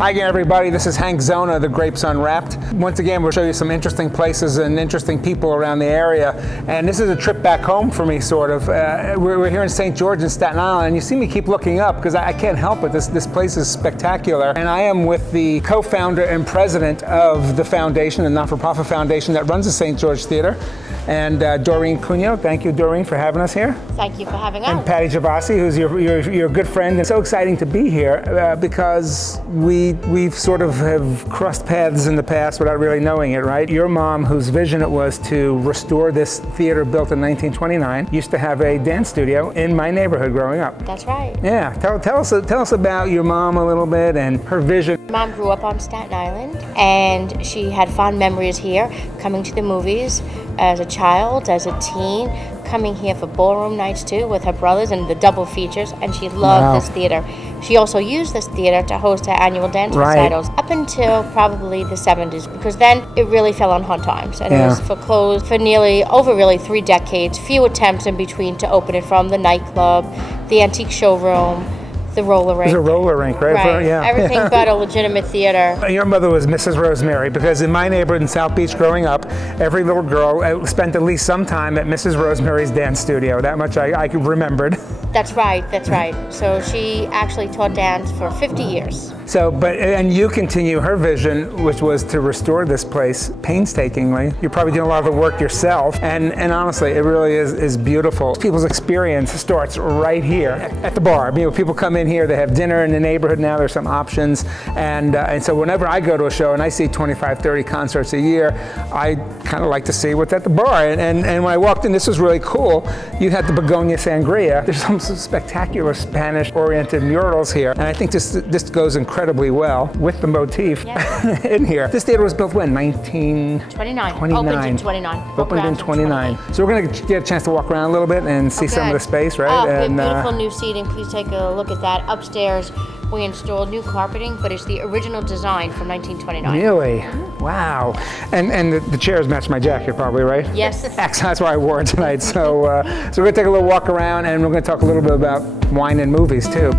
Hi again, everybody. This is Hank Zona, the Grapes Unwrapped. Once again, we'll show you some interesting places and interesting people around the area. And this is a trip back home for me, sort of. We're here in St. George in Staten Island, and you see me keep looking up because I can't help it. This place is spectacular. And I am with the co-founder and president of the foundation, the not-for-profit foundation that runs the StGeorgeTheatre. And Doreen Cugno, thank you, Doreen, for having us here. Thank you for having us. And Patty Javassi, who's your good friend. It's so exciting to be here because we've sort of have crossed paths in the past without really knowing it, right? Your mom, whose vision it was to restore this theater built in 1929, used to have a dance studio in my neighborhood growing up. That's right. Yeah, tell us about your mom a little bit and her vision. Mom grew up on Staten Island, and she had fond memories here, coming to the movies as a child, as a teen, coming here for ballroom nights too with her brothers and the double features, and she loved this theater. She also used this theater to host her annual dance recitals up until probably the 70s, because then it really fell on hard times, and it was closed for nearly over 3 decades. Few attempts in between to open it, from the nightclub, the antique showroom, the roller rink. It was a roller rink, right? Right. Yeah. Everything but a legitimate theater. Your mother was Mrs. Rosemary, because in my neighborhood in South Beach growing up, every little girl spent at least some time at Mrs. Rosemary's dance studio. That much I remembered. That's right, that's right. So she actually taught dance for 50 years. So, and you continue her vision, which was to restore this place painstakingly. You're probably doing a lot of the work yourself, and honestly, it really is beautiful. People's experience starts right here at the bar. You know, people come in here, they have dinner in the neighborhood now, there's some options, and so whenever I go to a show and I see 25, 30 concerts a year, I kind of like to see what's at the bar. And when I walked in, this was really cool. You had the Begonia Sangria. There's some spectacular Spanish-oriented murals here, and I think this goes incredibly well with the motif in here. This theater was built when? 1929. Opened in 29. Opened in 29. So we're going to get a chance to walk around a little bit and see some of the space, right? Oh, and beautiful new seating. Please take a look at that. Upstairs, we installed new carpeting, but it's the original design from 1929. Really? Wow. And the chairs match my jacket, probably, right? Yes. That's why I wore it tonight. So we're going to take a little walk around, and we're going to talk a little bit about wine and movies, too.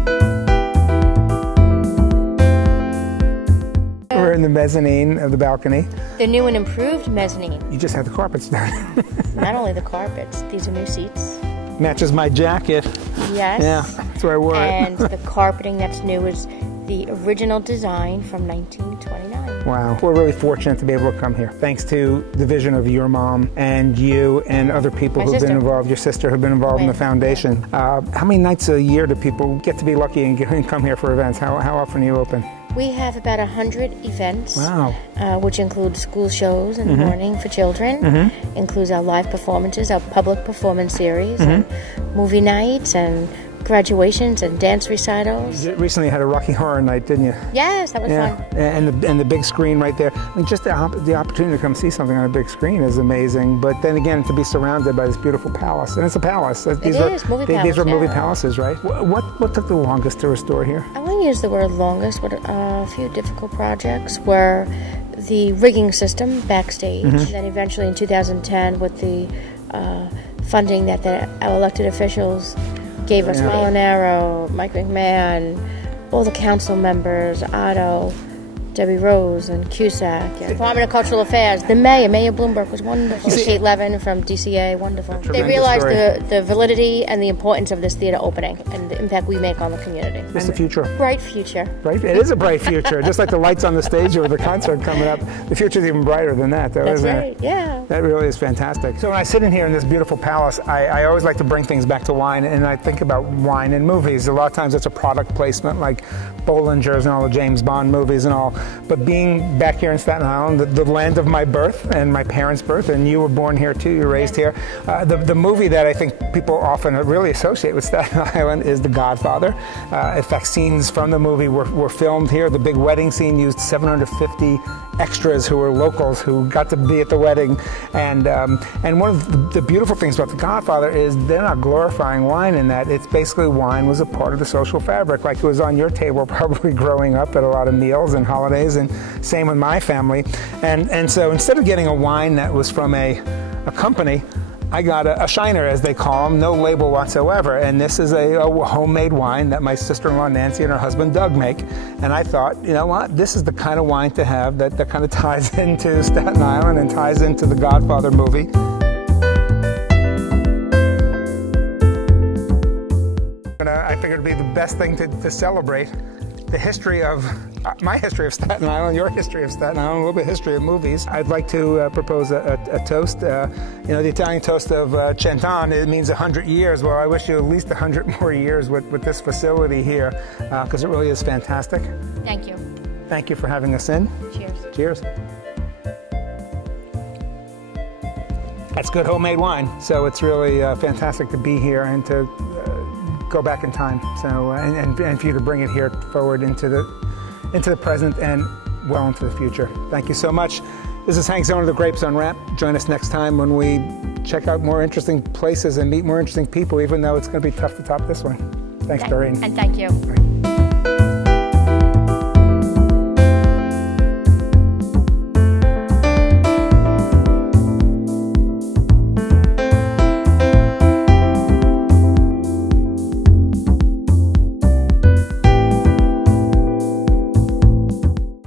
We're in the mezzanine of the balcony. The new and improved mezzanine. You just have the carpets done. Not only the carpets, these are new seats. Matches my jacket. Yes. Yeah, that's where I wore it. And the carpeting that's new is the original design from 1929. Wow. We're really fortunate to be able to come here. Thanks to the vision of your mom and you and other people who've been involved, your sister who've been involved in the foundation. How many nights a year do people get to be lucky and come here for events? How often are you open? We have about 100 events, which include school shows in the morning for children, includes our live performances, our public performance series, and movie nights, and graduations and dance recitals. You recently had a Rocky Horror Night, didn't you? Yes, that was fun. And the big screen right there. I mean, just the opportunity to come see something on a big screen is amazing. But then again, to be surrounded by this beautiful palace, and it's a palace. These are movie palaces, right? What took the longest to restore here? I wouldn't use the word longest, but a few difficult projects were the rigging system backstage. And then eventually in 2010, with the funding that our elected officials gave us, Molinaro, Mike McMahon, all the council members, Otto, Debbie Rose, and Cusack, and Department of Cultural Affairs. The Mayor Bloomberg was wonderful. Kate Levin from DCA, wonderful. They realized the validity and the importance of this theater opening and the impact we make on the community. It's the future. Bright future. Right? It is a bright future. Just like the lights on the stage or the concert coming up, the future's even brighter than that, though, isn't it? Yeah. That really is fantastic. So when I sit in here in this beautiful palace, I always like to bring things back to wine, and I think about wine and movies. A lot of times it's a product placement, like Bollinger's and all the James Bond movies and all. But being back here in Staten Island, the land of my birth and my parents' birth, and you were born here too, you were raised here. The movie that I think people often really associate with Staten Island is The Godfather. In fact, scenes from the movie were filmed here. The big wedding scene used 750 extras who were locals who got to be at the wedding. And one of the beautiful things about The Godfather is they're not glorifying wine in that. It's basically wine was a part of the social fabric, like it was on your table probably growing up at a lot of meals and holidays, and same with my family. And so instead of getting a wine that was from a company, I got a shiner, as they call them, no label whatsoever. And this is a homemade wine that my sister-in-law Nancy and her husband Doug make. And I thought, you know what, this is the kind of wine to have that kind of ties into Staten Island and ties into the Godfather movie. I figured it'd be the best thing to celebrate the history of, my history of Staten Island, your history of Staten Island, a little bit of history of movies. I'd like to propose a toast. You know, the Italian toast of Cent'anni, it means 100 years. Well, I wish you at least 100 more years with this facility here, because it really is fantastic. Thank you. Thank you for having us in. Cheers. Cheers. That's good homemade wine, so it's really fantastic to be here and to go back in time. So and for you to bring it here forward into the present and well into the future. Thank you so much. This is Hank Zona of the Grapes Unwrapped. Join us next time when we check out more interesting places and meet more interesting people, even though it's going to be tough to top this one. Thanks, Doreen. And thank you.